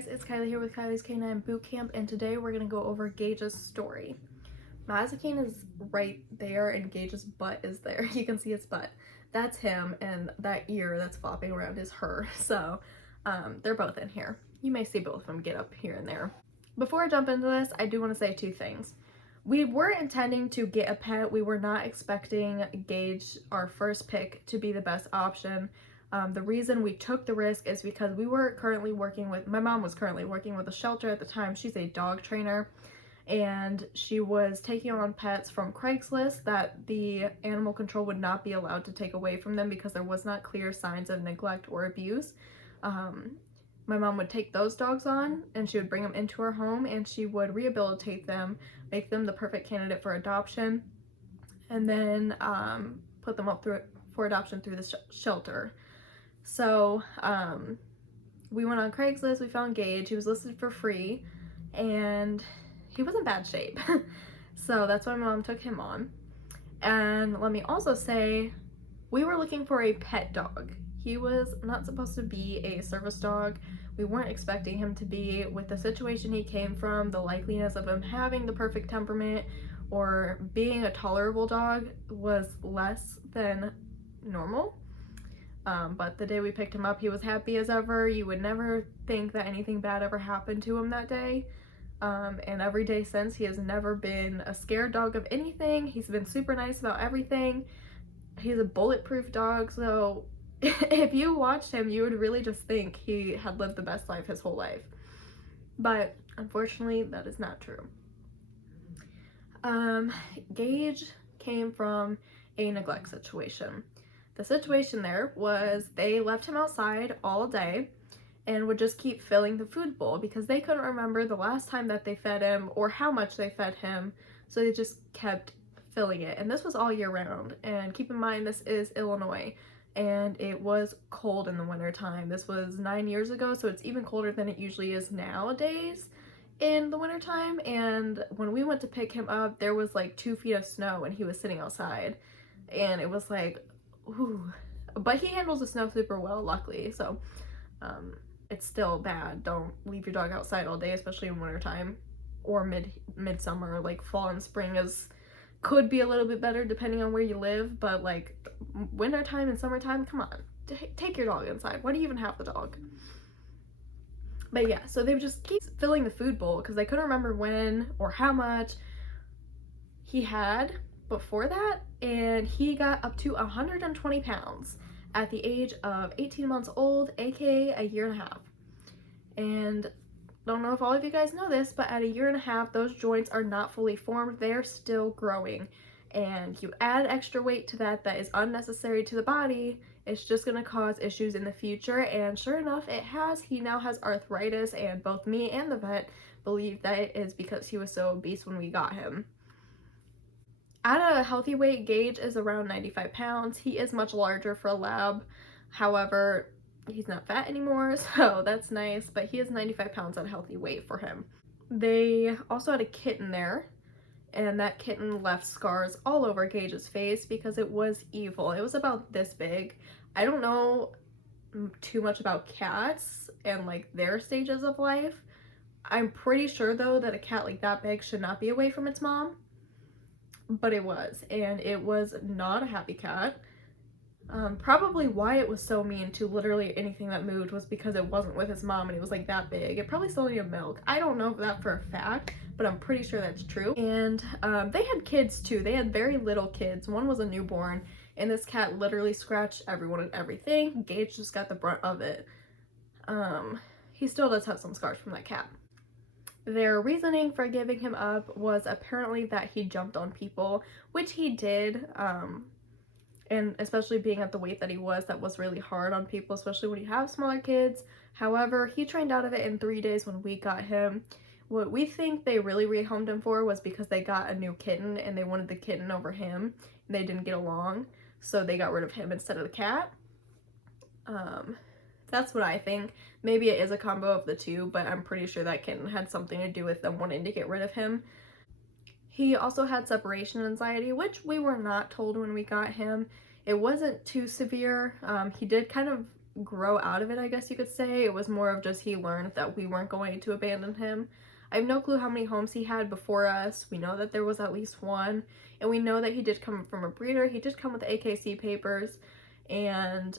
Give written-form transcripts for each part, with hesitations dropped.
guys, it's Kylie here with Kylie's K9 Bootcamp, and today we're going to go over Gage's story. Mazikeen is right there and Gage's butt is there. You can see his butt. That's him, and that ear that's flopping around is her. So they're both in here. You may see both of them get up here and there. Before I jump into this, I do want to say two things. We were intending to get a pet. We were not expecting Gage, our first pick, to be the best option. The reason we took the risk is because we were currently working with, my mom was currently working with a shelter at the time. She's a dog trainer, and she was taking on pets from Craigslist that the animal control would not be allowed to take away from them because there was not clear signs of neglect or abuse. My mom would take those dogs on and she would bring them into her home and she would rehabilitate them, make them the perfect candidate for adoption, and then put them up for adoption through the shelter. So we went on Craigslist, we found Gage, he was listed for free, and he was in bad shape. So that's why my mom took him on. And let me also say, we were looking for a pet dog. He was not supposed to be a service dog. We weren't expecting him to be. With the situation he came from, the likeliness of him having the perfect temperament or being a tolerable dog was less than normal. But the day we picked him up, he was happy as ever. You would never think that anything bad ever happened to him that day. And every day since, he has never been a scared dog of anything. He's been super nice about everything. He's a bulletproof dog, so if you watched him, you would really just think he had lived the best life his whole life. But unfortunately, that is not true. Gage came from a neglect situation. The situation there was they left him outside all day and would just keep filling the food bowl because they couldn't remember the last time that they fed him or how much they fed him, so they just kept filling it. And this was all year round. And keep in mind, this is Illinois, and it was cold in the winter time. This was 9 years ago, so it's even colder than it usually is nowadays in the winter time. And when we went to pick him up, there was like 2 feet of snow and he was sitting outside, and it was like, ooh. But he handles the snow super well, luckily. So it's still bad. Don't leave your dog outside all day, especially in winter time or midsummer. Like fall and spring could be a little bit better depending on where you live, but like wintertime and summertime, come on, take your dog inside. Why do you even have the dog? But yeah, so they would just keep filling the food bowl because they couldn't remember when or how much he had before that, and he got up to 120 pounds at the age of 18 months old, aka a year and a half. And don't know if all of you guys know this, but at a year and a half, those joints are not fully formed. They're still growing. And you add extra weight to that is unnecessary to the body, it's just going to cause issues in the future. And sure enough, it has. He now has arthritis, and both me and the vet believe that it is because he was so obese when we got him. At a healthy weight, Gage is around 95 pounds. He is much larger for a lab. However, he's not fat anymore, so that's nice, but he is 95 pounds at a healthy weight for him. They also had a kitten there, and that kitten left scars all over Gage's face because it was evil. It was about this big. I don't know too much about cats and like their stages of life. I'm pretty sure though that a cat like that big should not be away from its mom, but it was, and it was not a happy cat. Probably why it was so mean to literally anything that moved was because it wasn't with his mom and it was like that big. It probably still needed milk. I don't know that for a fact, but I'm pretty sure that's true. And they had kids too. They had very little kids. One was a newborn, and this cat literally scratched everyone and everything. Gage just got the brunt of it. He still does have some scars from that cat. Their reasoning for giving him up was apparently that he jumped on people, which he did. And especially being at the weight that he was, that was really hard on people, especially when you have smaller kids. However, he trained out of it in 3 days when we got him. What we think they really rehomed him for was because they got a new kitten and they wanted the kitten over him. And they didn't get along, so they got rid of him instead of the cat. That's what I think. Maybe it is a combo of the two, but I'm pretty sure that kitten had something to do with them wanting to get rid of him. He also had separation anxiety, which we were not told when we got him. It wasn't too severe. He did kind of grow out of it, I guess you could say. It was more of just he learned that we weren't going to abandon him. I have no clue how many homes he had before us. We know that there was at least one, and we know that he did come from a breeder. He did come with AKC papers, and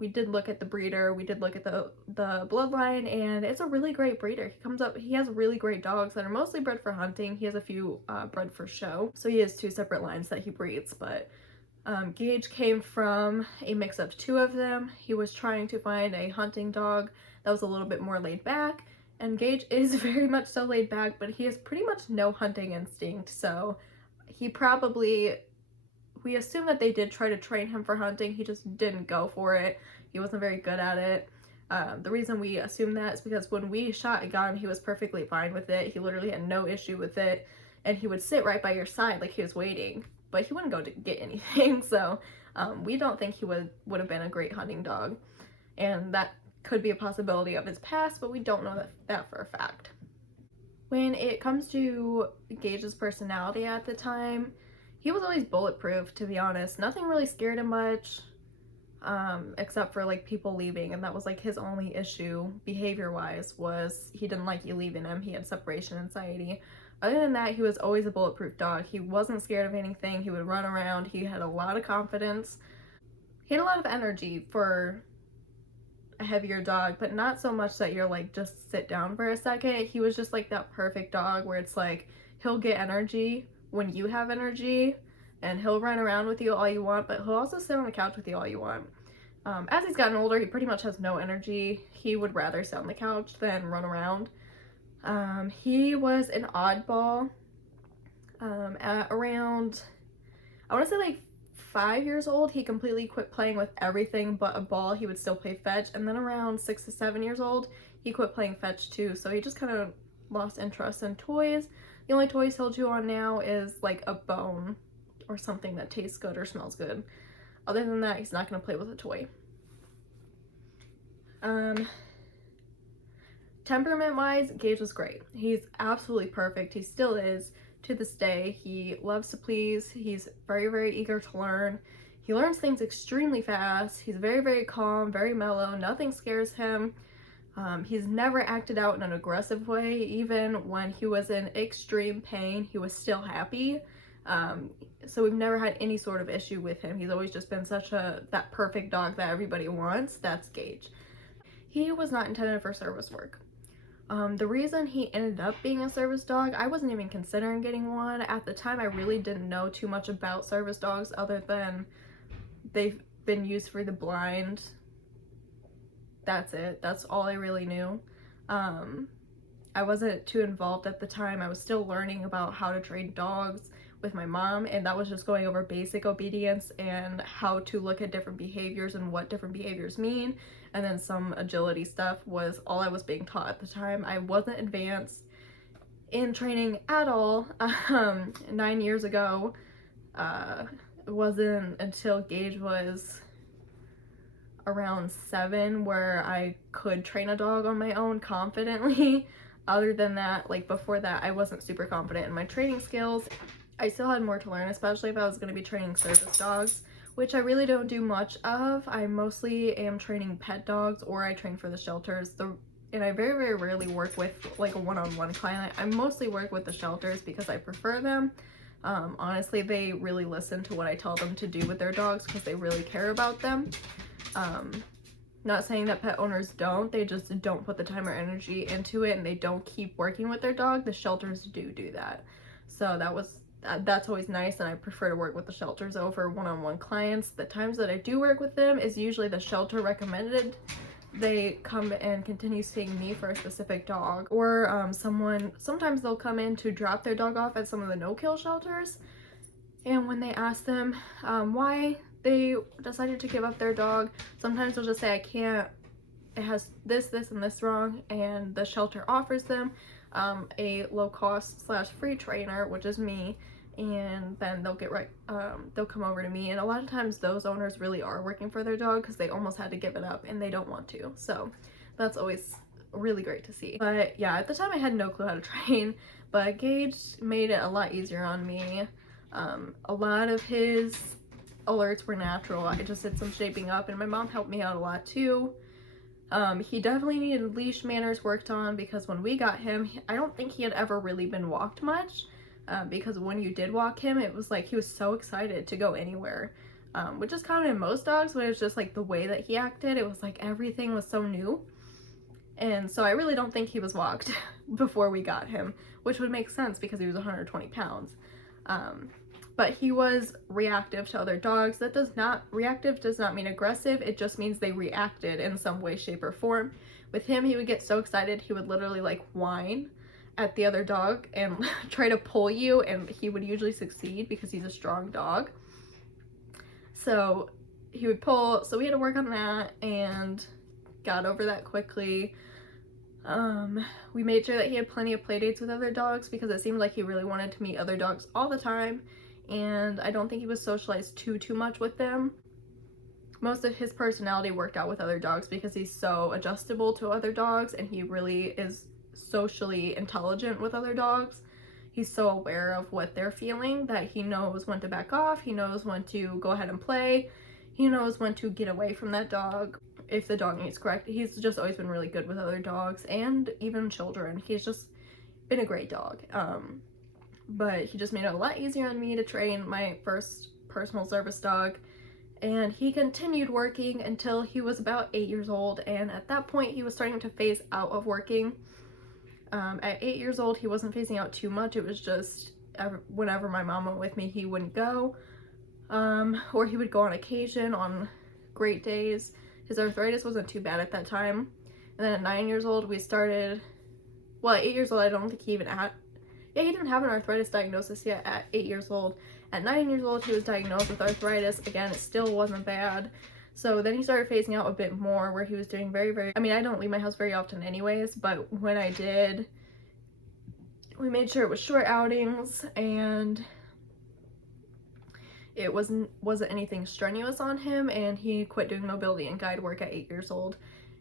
we did look at the breeder. We did look at the bloodline, and it's a really great breeder. He has really great dogs that are mostly bred for hunting. He has a few bred for show, so he has 2 separate lines that he breeds, but Gage came from a mix of 2 of them. He was trying to find a hunting dog that was a little bit more laid back, and Gage is very much so laid back, but he has pretty much no hunting instinct, so he probably, we assume that they did try to train him for hunting. He just didn't go for it. He wasn't very good at it. The reason we assume that is because when we shot a gun, he was perfectly fine with it. He literally had no issue with it, and he would sit right by your side like he was waiting, but he wouldn't go to get anything. So we don't think he would have been a great hunting dog, and that could be a possibility of his past, but we don't know that for a fact. When it comes to Gage's personality at the time, he was always bulletproof, to be honest. Nothing really scared him much, except for like people leaving, and that was like his only issue behavior-wise, was he didn't like you leaving him. He had separation anxiety. Other than that, he was always a bulletproof dog. He wasn't scared of anything. He would run around. He had a lot of confidence. He had a lot of energy for a heavier dog, but not so much that you're like, just sit down for a second. He was just like that perfect dog where it's like, he'll get energy when you have energy, and he'll run around with you all you want, but he'll also sit on the couch with you all you want. As he's gotten older, he pretty much has no energy. He would rather sit on the couch than run around. He was an oddball. At around, I want to say like 5 years old, he completely quit playing with everything but a ball. He would still play fetch, and then around 6 to 7 years old, he quit playing fetch too, so he just kind of lost interest in toys. The only toys he'll chew on now is like a bone or something that tastes good or smells good. Other than that, he's not going to play with a toy. Temperament-wise, Gage was great. He's absolutely perfect. He still is to this day. He loves to please. He's very, very eager to learn. He learns things extremely fast. He's very, very calm, very mellow. Nothing scares him. He's never acted out in an aggressive way. Even when he was in extreme pain, he was still happy. So we've never had any sort of issue with him. He's always just been such that perfect dog that everybody wants. That's Gage. He was not intended for service work. The reason he ended up being a service dog, I wasn't even considering getting one. At the time, I really didn't know too much about service dogs other than they've been used for the blind. That's it. That's all I really knew. I wasn't too involved at the time. I was still learning about how to train dogs with my mom, and that was just going over basic obedience and how to look at different behaviors and what different behaviors mean, and then some agility stuff was all I was being taught at the time. I wasn't advanced in training at all. 9 years ago, it wasn't until Gage was around 7 where I could train a dog on my own confidently. Other than that, like before that, I wasn't super confident in my training skills. I still had more to learn, especially if I was going to be training service dogs, which I really don't do much of. I mostly am training pet dogs, or I train for the shelters. And I very, very rarely work with like a one-on-one client. I mostly work with the shelters because I prefer them. Honestly, they really listen to what I tell them to do with their dogs because they really care about them. Not saying that pet owners don't, they just don't put the time or energy into it, and they don't keep working with their dog. The shelters do that. So that's always nice, and I prefer to work with the shelters over one-on-one clients. The times that I do work with them is usually the shelter recommended. They come and continue seeing me for a specific dog, or sometimes they'll come in to drop their dog off at some of the no-kill shelters, and when they ask them why they decided to give up their dog, sometimes they'll just say, I can't, it has this, and this wrong, and the shelter offers them a low-cost / free trainer, which is me, and then they'll come over to me. And a lot of times those owners really are working for their dog because they almost had to give it up and they don't want to, so that's always really great to see. But yeah, at the time I had no clue how to train, but Gage made it a lot easier on me. A lot of his alerts were natural. I just did some shaping up, and my mom helped me out a lot too. He definitely needed leash manners worked on, because when we got him, I don't think he had ever really been walked much, because when you did walk him, it was like he was so excited to go anywhere, which is common in most dogs, but it was just like the way that he acted, it was like everything was so new. And so I really don't think he was walked before we got him, which would make sense because he was 120 pounds. But he was reactive to other dogs. Reactive does not mean aggressive, it just means they reacted in some way, shape, or form. With him, he would get so excited, he would literally like whine at the other dog and try to pull you, and he would usually succeed because he's a strong dog. So he would pull, so we had to work on that and got over that quickly. We made sure that he had plenty of play dates with other dogs because it seemed like he really wanted to meet other dogs all the time, and I don't think he was socialized too much with them. Most of his personality worked out with other dogs because he's so adjustable to other dogs, and he really is socially intelligent with other dogs. He's so aware of what they're feeling that he knows when to back off, he knows when to go ahead and play, he knows when to get away from that dog if the dog needs correct. He's just always been really good with other dogs and even children. He's just been a great dog. But he just made it a lot easier on me to train my first personal service dog, and he continued working until he was about 8 years old, and at that point he was starting to phase out of working. At 8 years old, he wasn't phasing out too much. It was just whenever my mom went with me, he wouldn't go, or he would go on occasion on great days. His arthritis wasn't too bad at that time. And then at 9 years old, we started, well, at 8 years old, I don't think he even had, he didn't have an arthritis diagnosis yet at 8 years old. At 9 years old, he was diagnosed with arthritis. Again, it still wasn't bad. So then he started phasing out a bit more, where he was doing very, I mean, I don't leave my house very often anyways, but when I did, we made sure it was short outings, and it wasn't anything strenuous on him, and he quit doing mobility and guide work at 8 years old.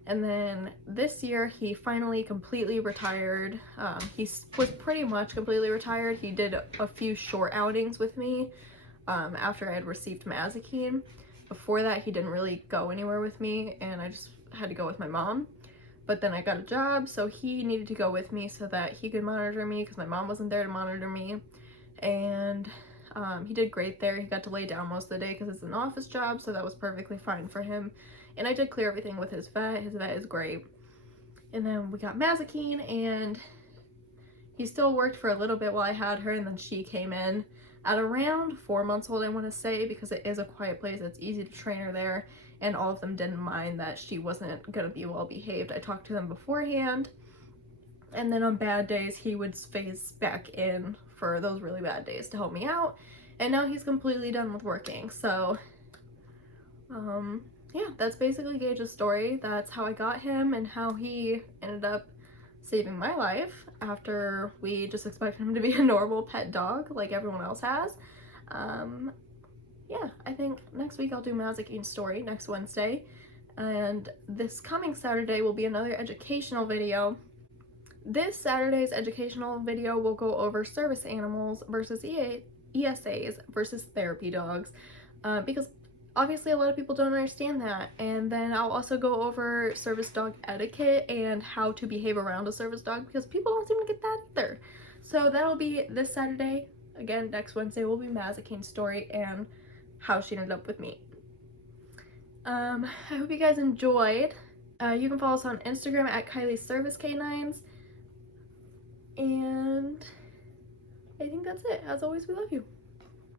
And then this year he finally completely retired. He was pretty much completely retired. He did a few short outings with me after I had received Mazikeen. Before that, he didn't really go anywhere with me, and I just had to go with my mom. But then I got a job, so he needed to go with me so that he could monitor me because my mom wasn't there to monitor me. And he did great there. He got to lay down most of the day because it's an office job, so that was perfectly fine for him. And I did clear everything with his vet. His vet is great. And then we got Mazikeen, and he still worked for a little bit while I had her, and then she came in at around 4 months old, I want to say, because it is a quiet place. It's easy to train her there, and all of them didn't mind that she wasn't going to be well behaved. I talked to them beforehand, and then on bad days he would phase back in for those really bad days to help me out, and now he's completely done with working. So yeah, that's basically Gage's story. That's how I got him and how he ended up saving my life after we just expected him to be a normal pet dog like everyone else has. Yeah, I think next week I'll do Mazikeen's story next Wednesday, and this coming Saturday will be another educational video. This Saturday's educational video will go over service animals versus ESAs versus therapy dogs, because obviously a lot of people don't understand that. And then I'll also go over service dog etiquette and how to behave around a service dog, because people don't seem to get that either. So that'll be this Saturday. Again, next Wednesday will be Mazikeen's story and how she ended up with me. I hope you guys enjoyed. You can follow us on Instagram at Kylie's Service Canines. And I think that's it. As always, we love you.